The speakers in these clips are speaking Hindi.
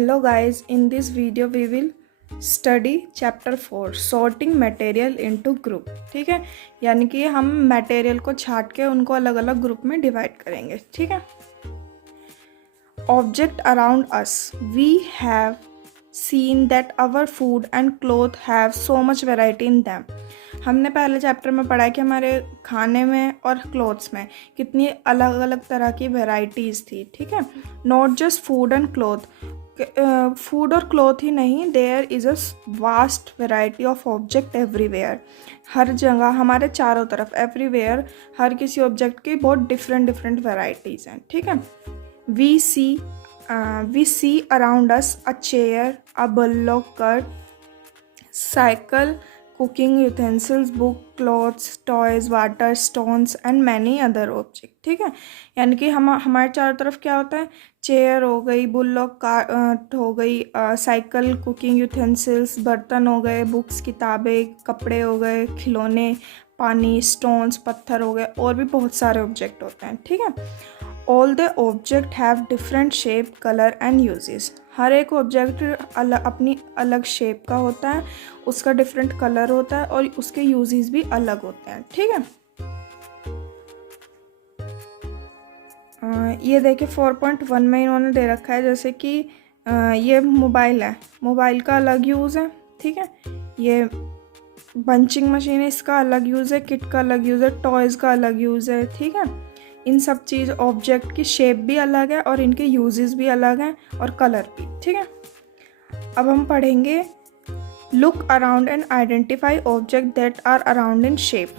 Hello guys, in this video we will study chapter 4 sorting material into group. ठीक है, यानी कि हम मटेरियल को छाट के उनको अलग अलग ग्रुप में डिवाइड करेंगे. ठीक है. Object around us. We have seen that our food and clothes have so much variety in them. हमने पहले चैप्टर में पढ़ा कि हमारे खाने में और क्लोथ्स में कितनी अलग अलग तरह की वेराइटीज़ थी. ठीक है. Not just food and cloth, food और क्लोथ ही नहीं, there is a vast variety of object everywhere. हर जगह हमारे चारों तरफ एवरीवेयर हर किसी ऑब्जेक्ट की बहुत डिफरेंट वेराइटीज़ हैं. ठीक है. We see around us a chair, a bullock cart, cycle, cooking utensils, book, clothes, toys, water, stones and many other objects. ठीक है. यानी कि हमारे चारों तरफ क्या होता है, चेयर हो गई, बुल्लॉक कार्ट हो गई, साइकिल, कुकिंग यूटेंसिल्स, बर्तन हो गए, बुक्स किताबें, कपड़े हो गए, खिलौने, पानी, स्टोन्स पत्थर हो गए, और भी बहुत सारे ऑब्जेक्ट होते हैं. ठीक है. All the object have different shape, colour and uses. हर एक ऑब्जेक्ट अपनी अलग शेप का होता है, उसका डिफरेंट कलर होता है और उसके यूजेस भी अलग होते हैं. ठीक है. ये देखिए 4.1 में इन्होंने दे रखा है, जैसे कि ये मोबाइल है, मोबाइल का अलग यूज़ है. ठीक है. ये पंचिंग मशीन है, इसका अलग यूज़ है, किट का अलग यूज़ है, टॉयज़ का अलग यूज़ है. ठीक है. इन सब चीज़ ऑब्जेक्ट की शेप भी अलग है और इनके यूजेस भी अलग हैं और कलर भी. ठीक है. अब हम पढ़ेंगे look around and identify object that are around in shape.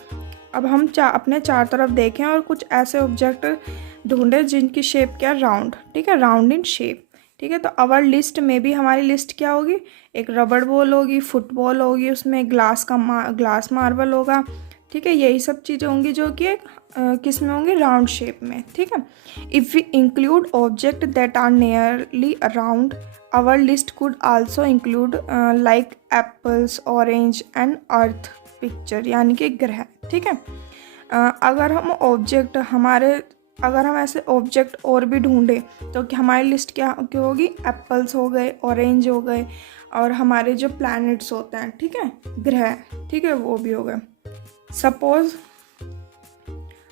अब हम अपने चार तरफ देखें और कुछ ऐसे ऑब्जेक्ट ढूंढें जिनकी शेप क्या राउंड. ठीक है. Round in shape. ठीक है. तो अवर लिस्ट में भी हमारी लिस्ट क्या होगी, एक रबड़ बॉल होगी, फुटबॉल होगी, उसमें ग्लास मार्बल होगा. ठीक है. यही सब चीज़ें होंगी जो कि किस में होंगी, राउंड शेप में. ठीक है. If we include object that are nearly around, our list could also include like apples, orange and earth picture, यानी कि ग्रह. ठीक है. अगर हम ऐसे ऑब्जेक्ट और भी ढूंढें तो कि हमारी लिस्ट क्या होगी, एप्पल्स हो गए, ऑरेंज हो गए, और हमारे जो प्लैनेट्स होते हैं, ठीक है, ग्रह, ठीक है, वो भी हो गए.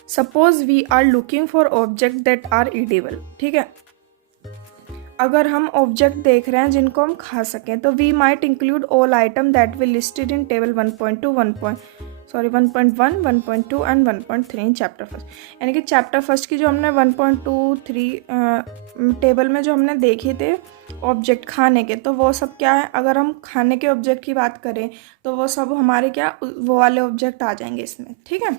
Suppose we are looking for object that are edible. ठीक है. अगर हम ऑब्जेक्ट देख रहे हैं जिनको हम खा सकें तो we might include all item that we listed in table 1.1, 1.2 and 1.3 in chapter first. यानी कि चैप्टर फर्स्ट की जो हमने 1.2-3 टेबल में जो हमने देखे थे ऑब्जेक्ट खाने के, तो वो सब क्या है, अगर हम खाने के ऑब्जेक्ट की बात करें तो वो सब हमारे क्या, वो वाले ऑब्जेक्ट आ जाएंगे इसमें. ठीक है.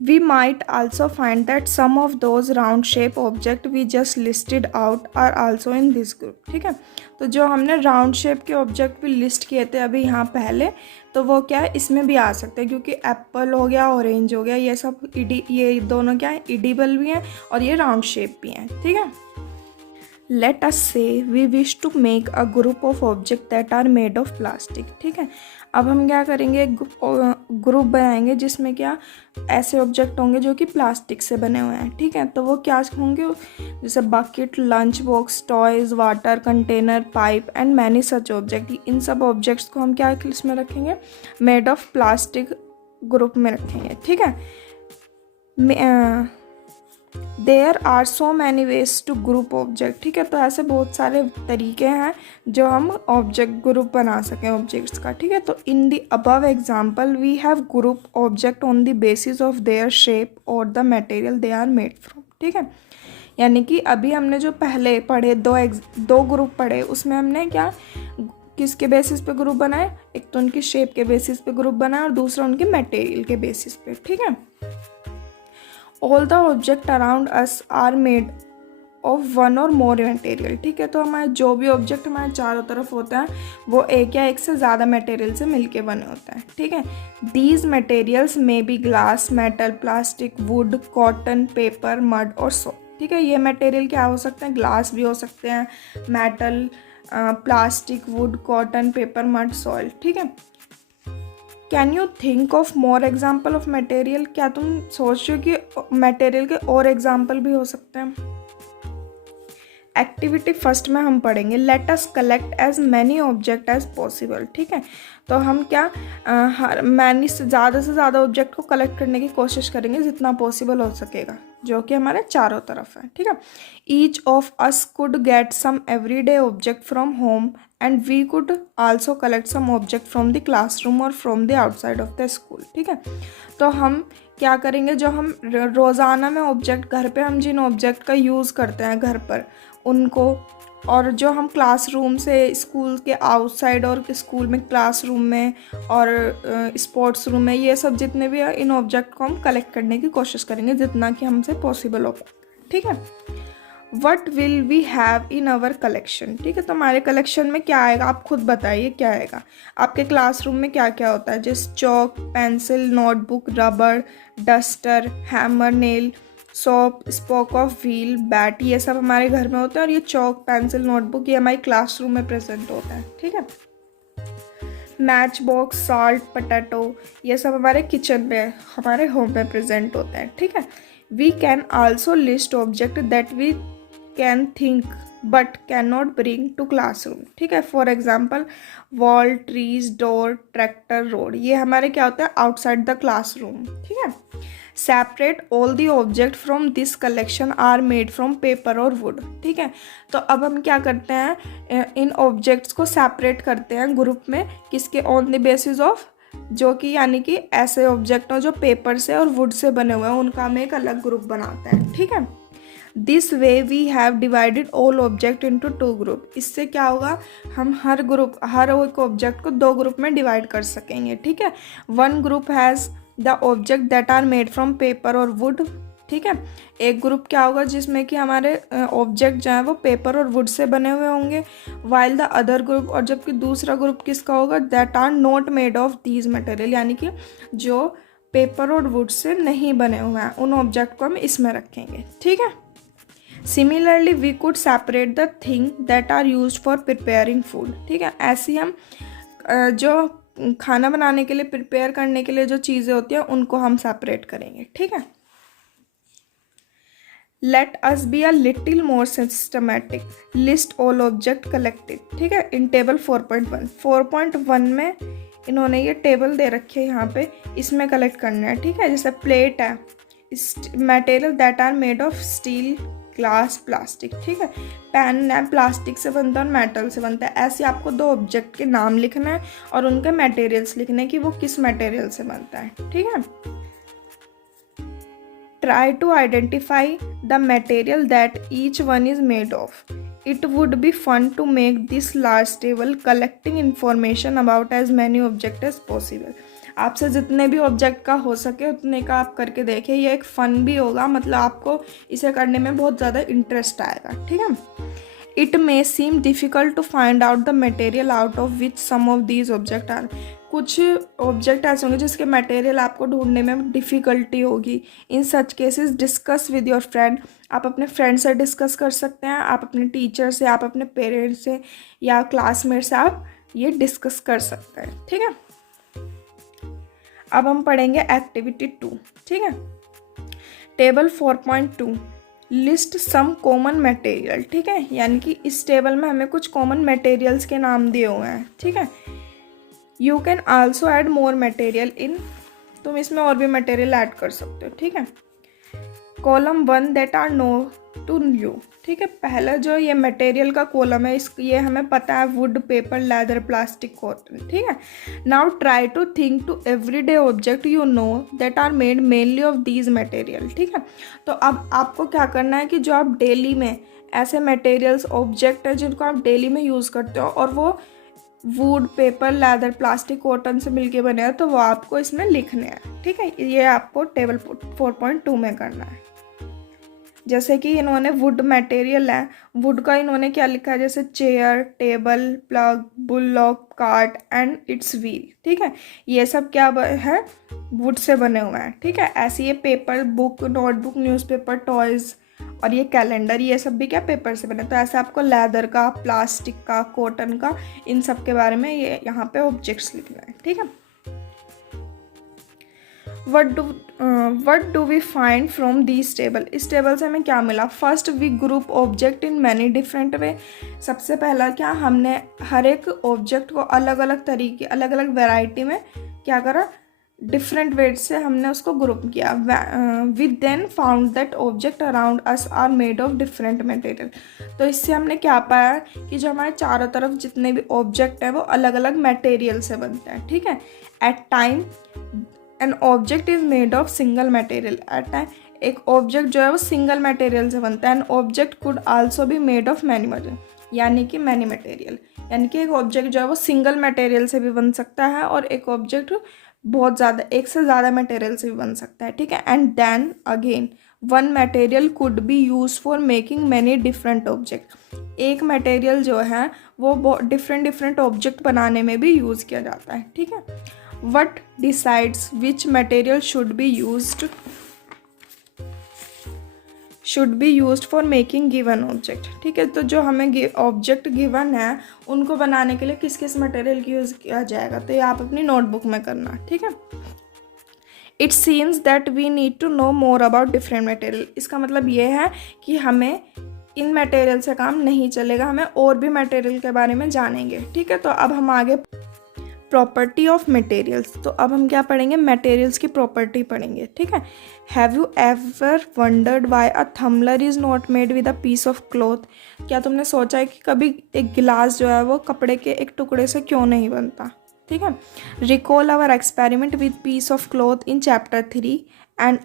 We might also find that some of those round shape object we just listed out are also in this group. ठीक है. तो जो हमने राउंड शेप के ऑब्जेक्ट भी लिस्ट किए थे अभी यहाँ पहले, तो वो क्या है, इसमें भी आ सकते हैं, क्योंकि एप्पल हो गया, ऑरेंज हो गया, ये सब ये दोनों क्या है, इडिबल भी हैं और ये राउंड शेप भी हैं. ठीक है. Let us say we wish to make a group of objects that are made of plastic. ठीक है. अब हम क्या करेंगे, ग्रुप बनाएंगे जिसमें क्या ऐसे ऑब्जेक्ट होंगे जो कि प्लास्टिक से बने हुए हैं. ठीक है. तो वो क्या होंगे, जैसे bucket, lunch box, toys, water container, pipe and many such object. इन सब ऑब्जेक्ट्स को हम क्या लिस्ट में रखेंगे, मेड ऑफ प्लास्टिक ग्रुप में रखेंगे. ठीक है. There are so many ways to group object. ठीक है. तो ऐसे बहुत सारे तरीके हैं जो हम ऑब्जेक्ट ग्रुप बना सकें ऑब्जेक्ट्स का. ठीक है. तो in the above example we have group object on the basis of their shape और the material they are made from. ठीक है. यानी कि अभी हमने जो पहले पढ़े दो ग्रुप पढ़े, उसमें हमने क्या किसके बेसिस पे ग्रुप बनाए, एक तो उनकी शेप के बेसिस पे ग्रुप बनाए और दूसरा उनके मटेरियल के बेसिस पे. ठीक है. All the object around us are made of one or more material. ठीक है. तो हमारे जो भी ऑब्जेक्ट हमारे चारों तरफ होता है वो एक या एक से ज़्यादा मटेरियल से मिलके बने होते हैं. ठीक है. These materials may be glass, metal, plastic, wood, cotton, paper, mud और soil. ठीक है. ये मटेरियल क्या हो सकते हैं, ग्लास भी हो सकते हैं, metal, plastic, would, cotton, paper, mud, soil. ठीक है. Can you think of more example of material. क्या तुम सोच रहे हो कि मटेरियल के और एग्जाम्पल भी हो सकते हैं. एक्टिविटी फर्स्ट में हम पढ़ेंगे let us collect as many object as possible. ठीक है, तो हम क्या मैनी से ज़्यादा ऑब्जेक्ट को कलेक्ट करने की कोशिश करेंगे जितना पॉसिबल हो सकेगा, जो कि हमारे चारों तरफ है। ठीक है, each of us could get some everyday object from home and we could also collect some object from the classroom और from the outside of the school. ठीक है, तो हम क्या करेंगे, जो हम रोज़ाना में ऑब्जेक्ट घर पे हम जिन ऑब्जेक्ट का यूज़ करते हैं घर पर उनको, और जो हम क्लासरूम से स्कूल के आउटसाइड और स्कूल में क्लासरूम में और स्पोर्ट्स रूम में, ये सब जितने भी हैं इन ऑब्जेक्ट को हम कलेक्ट करने की कोशिश करेंगे जितना कि हमसे पॉसिबल हो पाए। ठीक है, what will we have in our collection. ठीक है, तो हमारे कलेक्शन में क्या आएगा, आप खुद बताइए क्या आएगा। आपके क्लासरूम में क्या क्या होता है, जैसे चॉक, पेंसिल, नोटबुक, रबड़, duster, hammer, nail, shop, spoke of wheel, bat, ये सब हमारे घर में होता है। और ये चॉक, पेंसिल, नोटबुक ये हमारे क्लासरूम में प्रेजेंट होता है। ठीक है, मैच बॉक्स, साल्ट, पोटैटो, ये सब हमारे किचन में, हमारे होम में प्रेजेंट होते हैं। ठीक है, we can also list object that we can think but can not bring to classroom. ठीक है, for example wall, trees, door, tractor, road, ये हमारे क्या होता है आउटसाइड द क्लासरूम। ठीक है, separate all the object from this collection are made from paper और वुड। ठीक है, तो अब हम क्या करते हैं, इन ऑब्जेक्ट्स को सेपरेट करते हैं ग्रुप में, किसके, ऑन द बेसिस ऑफ, जो कि यानी कि ऐसे ऑब्जेक्ट हो जो पेपर से और वुड से बने हुए हैं, उनका हम एक अलग ग्रुप बनाते हैं। ठीक है, this way we have divided all object into 2 group. इससे क्या होगा, हम हर एक ऑब्जेक्ट को 2 ग्रुप में डिवाइड कर सकेंगे। ठीक है, 1 group has the object that are made from paper और वुड। ठीक है, एक ग्रुप क्या होगा जिसमें कि हमारे ऑब्जेक्ट जो है वो पेपर और वुड से बने हुए होंगे, वाइल द अदर ग्रुप, और जबकि दूसरा ग्रुप किसका होगा, that are not made of these material, यानी कि जो पेपर और वुड से नहीं बने हुए हैं, उन ऑब्जेक्ट को हम इसमें रखेंगे। ठीक है, similarly we could separate the thing that are used for preparing food. ठीक है, ऐसे ही हम जो खाना बनाने के लिए, प्रिपेयर करने के लिए जो चीज़ें होती हैं उनको हम सेपरेट करेंगे। ठीक है, let us be a little more systematic, list all object collected. ठीक है, इन टेबल 4.1 में इन्होंने ये टेबल दे रखी है यहाँ पे, इसमें कलेक्ट करना है। ठीक है, जैसे प्लेट है, material that are made of steel, glass, plastic. ठीक है, पेन है, प्लास्टिक से बनता है और मेटल से बनता है। ऐसे आपको 2 ऑब्जेक्ट के नाम लिखना है और उनके मटेरियल्स लिखने हैं कि वो किस मटेरियल से बनता है। ठीक है, try to identify the material that each one is made of. It would be fun to make this large table collecting information about as many object as possible. आपसे जितने भी ऑब्जेक्ट का हो सके उतने का आप करके देखिए, ये एक फ़न भी होगा, मतलब आपको इसे करने में बहुत ज़्यादा इंटरेस्ट आएगा। ठीक है, it may seem difficult to find out the material out of which some of these object are. कुछ ऑब्जेक्ट ऐसे होंगे जिसके मटेरियल आपको ढूंढने में डिफ़िकल्टी होगी। In such cases discuss with your friend, आप अपने फ्रेंड से डिस्कस कर सकते हैं, आप अपने टीचर से, आप अपने पेरेंट्स से या क्लासमेट से आप ये डिस्कस कर सकते हैं। ठीक है, अब हम पढ़ेंगे एक्टिविटी 2। ठीक है, table 4.2 list some common material. ठीक है, यानी कि इस टेबल में हमें कुछ कॉमन मटेरियल्स के नाम दिए हुए हैं। ठीक है, you can also add more material in, तुम इसमें और भी मटेरियल ऐड कर सकते हो। ठीक है, column 1 that are known to you. ठीक है, पहला जो ये मटेरियल का कॉलम है ये हमें पता है, wood, paper, leather, plastic, cotton. ठीक है, now try to think to everyday object you know that are made mainly of these material. ठीक है, तो अब आपको क्या करना है कि जो आप डेली में ऐसे मटेरियल्स, ऑब्जेक्ट है जिनको आप डेली में यूज़ करते हो और वो would, paper, leather, plastic, cotton से मिलके बने हैं, तो वो आपको इसमें लिखने हैं। ठीक है, ये आपको टेबल 4.2 में करना है। जैसे कि इन्होंने वुड मटेरियल है, वुड का इन्होंने क्या लिखा है, जैसे chair, table, plug, bullock, cart and its wheel. ठीक है, ये सब क्या है, वुड से बने हुए हैं। ठीक है, ऐसे ये paper, book, notebook, newspaper, toys और ये कैलेंडर, ये सब भी क्या पेपर से बने। तो ऐसे आपको लेदर का, प्लास्टिक का, कॉटन का, इन सब के बारे में ये यहाँ पे ऑब्जेक्ट्स लिखना है। ठीक है, what do we find from this table, इस टेबल से हमें क्या मिला। First, we group object in many different way, सबसे पहला क्या, हमने हर एक ऑब्जेक्ट को अलग अलग तरीके, अलग अलग वेराइटी में क्या करा, डिफरेंट वेट से हमने उसको ग्रुप किया। We then found that object around us are made of different material, तो इससे हमने क्या पाया कि जो हमारे चारों तरफ जितने भी ऑब्जेक्ट हैं वो अलग अलग मटेरियल से बनते हैं, ठीक है। At time an object is made of single material, at time एक ऑब्जेक्ट जो है वो सिंगल मटेरियल से बनता है। An object could also be made of many material, यानी कि मैनी मटेरियल, यानी कि एक ऑब्जेक्ट जो है वो सिंगल मटेरियल से भी बन सकता है और एक ऑब्जेक्ट बहुत ज़्यादा, एक से ज़्यादा मटेरियल से भी बन सकता है, ठीक है। And then again one material could be use for making many different object, एक मटेरियल जो है वो डिफरेंट डिफरेंट ऑब्जेक्ट बनाने में भी यूज़ किया जाता है, ठीक है। What decides which material should be used for making given object, ठीक है। तो जो हमें ऑब्जेक्ट गिवन है उनको बनाने के लिए किस किस मटेरियल की यूज़ किया जाएगा, तो ये आप अपनी नोटबुक में करना, ठीक है। It seems that we need to know more about different material, इसका मतलब ये है कि हमें इन मटेरियल से काम नहीं चलेगा, हमें और भी मटेरियल के बारे में जानेंगे, ठीक है। तो अब हम आगे प्रॉपर्टी ऑफ मटेरियल्स, तो अब हम क्या पढ़ेंगे, मटेरियल्स की प्रॉपर्टी पढ़ेंगे, ठीक है। Have you ever wondered why a tumbler is not made with a piece of cloth, क्या तुमने सोचा है कि कभी एक गिलास जो है वो कपड़े के एक टुकड़े से क्यों नहीं बनता, ठीक है। Recall our experiment with piece of cloth in chapter 3 and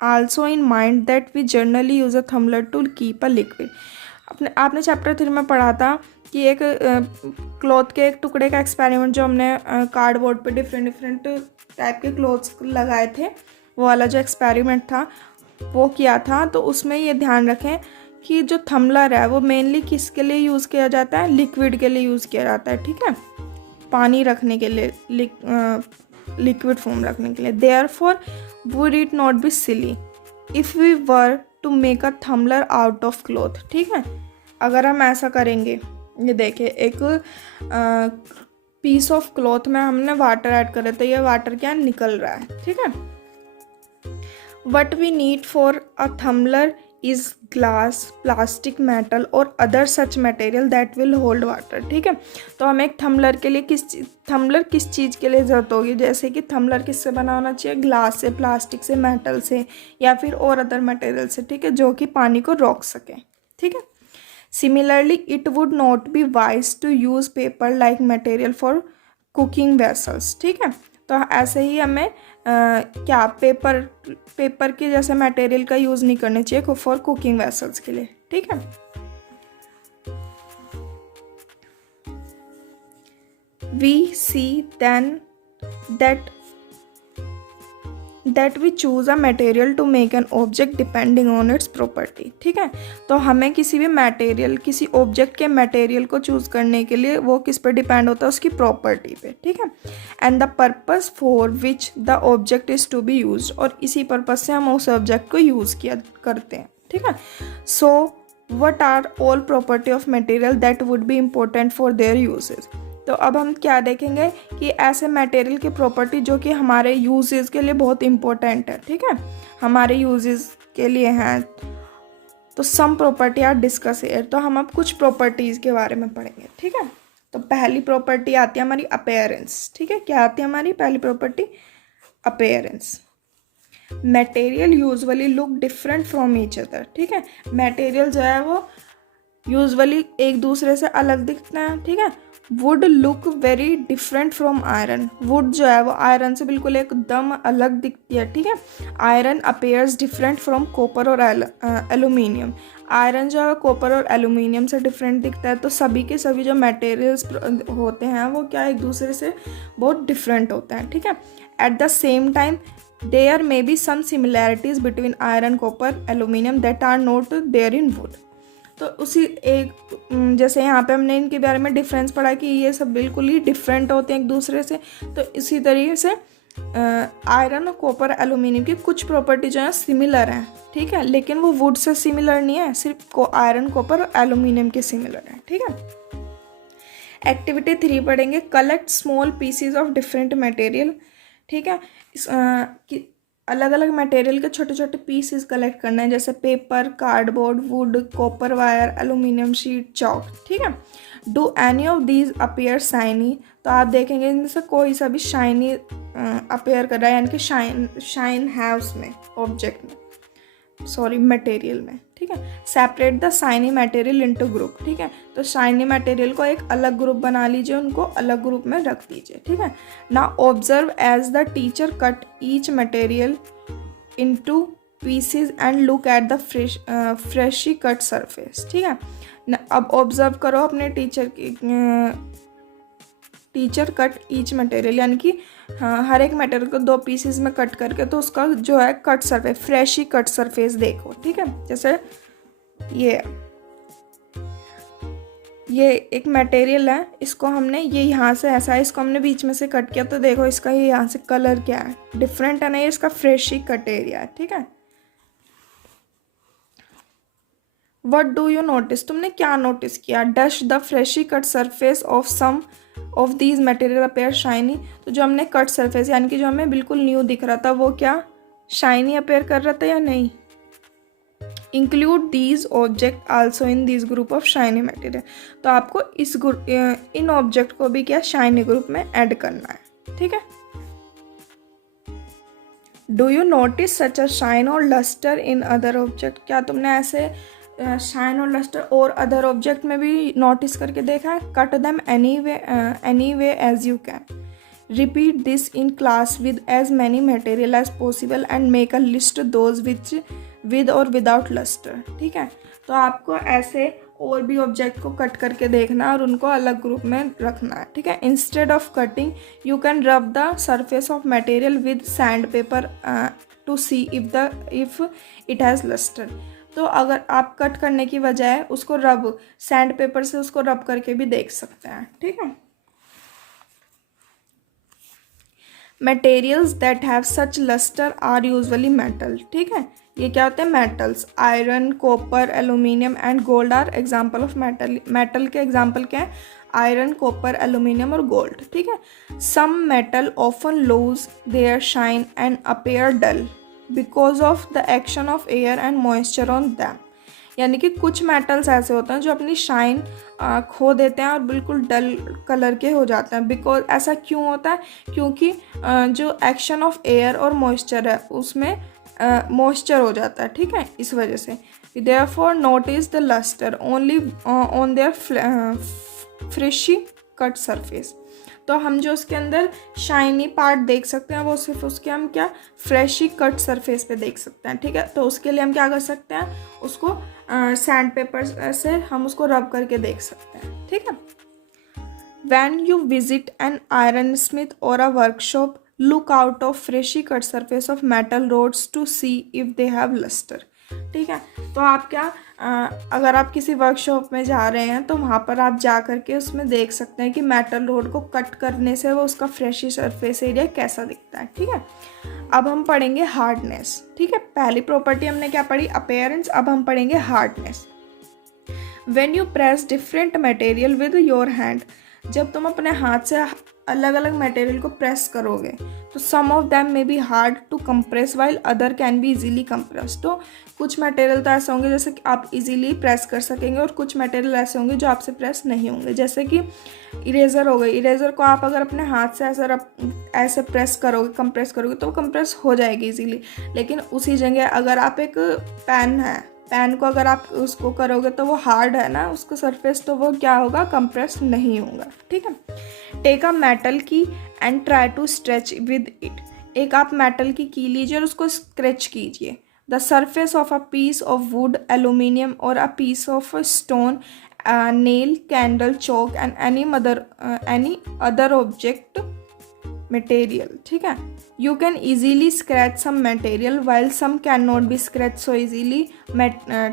also in mind that we generally use a tumbler to keep a liquid. आपने चैप्टर 3 में पढ़ा था कि एक क्लॉथ के एक टुकड़े का एक्सपेरिमेंट जो हमने कार्डबोर्ड पे डिफरेंट डिफरेंट टाइप के क्लॉथ्स लगाए थे, वो वाला जो एक्सपेरिमेंट था वो किया था। तो उसमें ये ध्यान रखें कि जो थम्बलर है वो मेनली किसके लिए यूज़ किया जाता है, लिक्विड के लिए यूज़ किया जाता है, ठीक है, पानी रखने के लिए, लिक्विड फॉर्म रखने के लिए। Therefore would it not be silly if we were to make a tumbler out of cloth, ठीक है। अगर हम ऐसा करेंगे, ये देखिए एक पीस ऑफ क्लॉथ में हमने वाटर ऐड करे तो ये वाटर क्या निकल रहा है, ठीक है। What we need for a tumbler is glass, plastic, metal और other such material that will hold water, ठीक है। तो हमें एक थम्बलर के लिए किस चीज़ के लिए ज़रूरत होगी, जैसे कि थम्बलर किससे बना होना चाहिए, ग्लास से, प्लास्टिक से, मेटल से या फिर और अदर मटेरियल से, ठीक है, जो कि पानी को रोक सके, ठीक है। Similarly, it would not be wise to use paper like material for cooking vessels, ठीक है। तो ऐसे ही हमें क्या पेपर के जैसे मटेरियल का यूज़ नहीं करना चाहिए फॉर कुकिंग वेसल्स के लिए, ठीक है। We see then that we choose a material to make an object depending on its property, ठीक है। तो हमें किसी भी मटेरियल, किसी ऑब्जेक्ट के मटेरियल को चूज़ करने के लिए वो किस पे डिपेंड होता है, उसकी प्रॉपर्टी पे, ठीक है। And the purpose for which the object is to be use, और इसी पर्पस से हम उस ऑब्जेक्ट को यूज़ किया करते हैं, ठीक है। So what are all property of material that would be important for their uses. तो अब हम क्या देखेंगे कि ऐसे मटेरियल की प्रॉपर्टी जो कि हमारे यूजेस के लिए बहुत इम्पोर्टेंट है, ठीक है, हमारे यूजेस के लिए हैं। तो some property are discuss here, तो हम अब कुछ प्रॉपर्टीज़ के बारे में पढ़ेंगे, ठीक है। तो पहली प्रॉपर्टी आती है हमारी अपीयरेंस, ठीक है। क्या आती है हमारी पहली property, appearance. Material usually look different from each other, ठीक है। मटेरियल जो है वो यूजुअली एक दूसरे से अलग दिखते हैं, ठीक है। Would look very different from iron, would जो है वो आयरन से बिल्कुल एकदम अलग दिखती है, ठीक है। Iron appears different from copper और एल्यूमिनियम, आयरन जो है कॉपर और एल्यूमिनियम से डिफरेंट दिखता है। तो सभी के सभी जो मटेरियल्स होते हैं वो क्या एक दूसरे से बहुत डिफरेंट होते हैं, ठीक है। At the same time there may be some similarities between iron, copper, aluminium that are not there in wood. तो उसी एक जैसे यहाँ पे हमने इनके बारे में डिफरेंस पढ़ा कि ये सब बिल्कुल ही डिफरेंट होते हैं एक दूसरे से, तो इसी तरीके से आयरन और कॉपर, एल्यूमिनियम की कुछ प्रॉपर्टी जो है सिमिलर हैं, ठीक है, लेकिन वो वुड से सिमिलर नहीं है, सिर्फ आयरन, कॉपर और एल्यूमिनियम के सिमिलर है, ठीक है। एक्टिविटी 3 पढ़ेंगे, collect small PCs of different material, ठीक है। कि अलग अलग मटेरियल के छोटे छोटे पीसेस कलेक्ट करना है, जैसे paper, cardboard, would, copper wire, aluminium sheet, chalk. ठीक है। Do any of these appear shiny, तो आप देखेंगे इनमें से कोई सा भी शाइनी अपीयर कर रहा है, यानी कि शाइन है उसमें, ऑब्जेक्ट में, सॉरी मटेरियल में। ठीक है। Separate the shiny material into group. ठीक है। तो शाइनी मटेरियल को एक अलग ग्रुप बना लीजिए, उनको अलग ग्रुप में रख दीजिए। ठीक है। Now observe as the teacher cut each material into pieces and look at the freshly cut surface. ठीक है। अब ऑब्जर्व करो अपने टीचर कट ईच मटेरियल, यानी कि हर एक मटेरियल को 2 पीसेस में कट करके, तो उसका जो है cut surface, freshie cut surface देखो। ठीक है। जैसे ये एक मटेरियल है, इसको हमने ये यहाँ से ऐसा है, इसको हमने बीच में से कट किया, तो देखो इसका ये यहाँ से कलर क्या है, डिफरेंट है ना, ये इसका फ्रेशी कट एरिया है। ठीक है। वट डू यू नोटिस, तुमने क्या नोटिस किया? Does the freshly cut surface of some of these material appear shiny, तो जो हमने कट सरफेस, यानी कि जो हमें बिल्कुल न्यू दिख रहा था, वो क्या शाइनी अपेयर कर रहा था या नहीं? Include these object also in this group of shiny material, तो आपको इन ऑब्जेक्ट को भी क्या शाइनी ग्रुप में ऐड करना है। ठीक है। Do you notice such a shine और लस्टर इन अदर ऑब्जेक्ट, क्या तुमने ऐसे शाइन और लस्टर और अदर ऑब्जेक्ट में भी नोटिस करके देखा है? Cut them any way as you can, repeat this in class with as many material as possible and make a list those with or without lustre. ठीक है। तो आपको ऐसे और भी ऑब्जेक्ट को कट करके देखना और उनको अलग ग्रुप में रखना है। ठीक है। Instead of cutting you can rub the surface of material with sandpaper to see if it has lustre, तो अगर आप कट करने की बजाय उसको सैंड पेपर से उसको रब करके भी देख सकते हैं। ठीक है। Materials that have such lustre are usually metal. ठीक है। ये क्या होते हैं? Metals. Iron, copper, aluminium and gold are example of metal. Metal के एग्जाम्पल क्या है? आयरन, कॉपर, एल्यूमिनियम और गोल्ड। ठीक है। Some metal often lose their shine and appear dull because of the action of air and moisture on them, यानी कि कुछ मेटल्स ऐसे होते हैं जो अपनी शाइन खो देते हैं और बिल्कुल डल कलर के हो जाते हैं। बिकॉज ऐसा क्यों होता है? क्योंकि जो एक्शन ऑफ एयर और मॉइस्चर है उसमें मॉइस्चर हो जाता है। ठीक है। इस वजह से therefore notice the lustre only on their freshly cut surface, तो हम जो उसके अंदर शाइनी पार्ट देख सकते हैं वो सिर्फ उसके हम क्या फ्रेशी कट सरफेस पे देख सकते हैं। ठीक है। तो उसके लिए हम क्या कर सकते हैं? उसको सैंड पेपर से हम उसको रब करके देख सकते हैं। ठीक है। When you visit an ironsmith or a workshop, look out of freshly cut surface of metal rods to see if they have luster। ठीक है। तो आप क्या अगर आप किसी वर्कशॉप में जा रहे हैं तो वहाँ पर आप जा करके उसमें देख सकते हैं कि मेटल रोड को कट करने से वो उसका फ्रेशी सरफेस एरिया कैसा दिखता है। ठीक है। अब हम पढ़ेंगे हार्डनेस। ठीक है। पहली प्रॉपर्टी हमने क्या पढ़ी? अपीयरेंस। अब हम पढ़ेंगे hardness. When you press different material with your hand, जब तुम अपने हाथ से अलग अलग मटेरियल को प्रेस करोगे तो some of them may be hard to compress while other can be easily compress, तो कुछ मटेरियल तो ऐसे होंगे जैसे कि आप इजीली प्रेस कर सकेंगे और कुछ मटेरियल ऐसे होंगे जो आपसे प्रेस नहीं होंगे। जैसे कि इरेज़र हो गई, इरेज़र को आप अगर अपने हाथ से ऐसे प्रेस करोगे, कंप्रेस करोगे तो वो कंप्रेस हो जाएगी इजीली, लेकिन उसी जगह अगर आप एक पेन को अगर आप उसको करोगे तो वो हार्ड है ना उसका सरफेस, तो वो क्या होगा? कंप्रेस नहीं होगा। ठीक है। Take a metal key and try to stretch with it, एक आप मेटल की लीजिए और उसको स्क्रैच कीजिए। The surface of a piece of wood, aluminium और a piece of stone, nail, candle, chalk and any other object material. ठीक है। You can easily scratch some material while some can not be scratch so easily.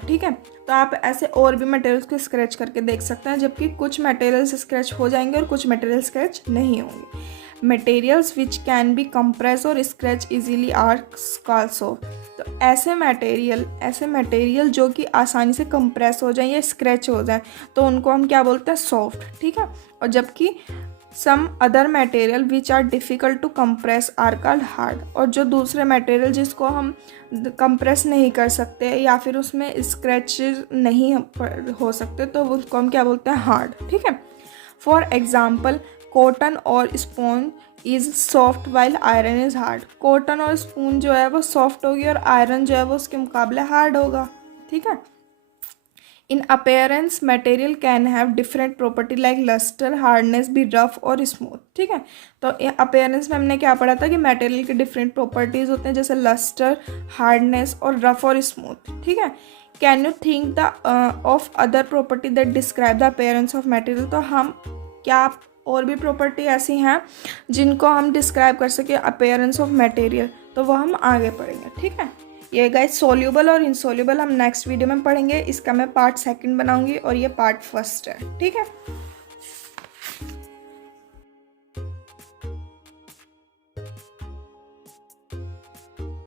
ठीक है। तो आप ऐसे और भी मटेरियल्स को स्क्रैच करके देख सकते हैं, जबकि कुछ मटेरियल्स स्क्रैच हो जाएंगे और कुछ मटेरियल स्क्रैच नहीं होंगे। Materials which can be compress और स्क्रैच ईजीली आर ऑल्सो, तो ऐसे मटेरियल जो कि आसानी से कंप्रेस हो जाए या स्क्रैच हो जाए तो उनको हम क्या बोलते हैं? सॉफ्ट। ठीक है। और जबकि some other material which are difficult to compress are called hard. और जो दूसरे मटेरियल जिसको हम कंप्रेस नहीं कर सकते या फिर उसमें स्क्रैचेस नहीं हो सकते तो उसको हम क्या बोलते हैं, हार्ड। ठीक है। फॉर एग्जाम्पल कॉटन और spoon is soft while iron is hard. Cotton और स्पून जो है वो सॉफ्ट होगी और आयरन जो है वो उसके मुकाबले हार्ड होगा। ठीक है। In appearance material can have different property like lustre, hardness, be rough और स्मूथ। ठीक है। तो अपेयरेंस में हमने क्या पढ़ा था कि मटेरियल के डिफरेंट प्रॉपर्टीज होते हैं जैसे लस्टर, हार्डनेस और रफ और स्मूथ। ठीक है। Can you think the of other property that describe the appearance of material. तो हम क्या और भी प्रॉपर्टी ऐसी हैं जिनको हम डिस्क्राइब कर सके अपेयरेंस ऑफ मटेरियल, तो वो हम आगे पढ़ेंगे। ठीक है। ये गाइस सोल्यूबल और इनसोल्यूबल हम नेक्स्ट वीडियो में पढ़ेंगे। इसका मैं पार्ट 2 बनाऊंगी और ये पार्ट 1 है। ठीक है।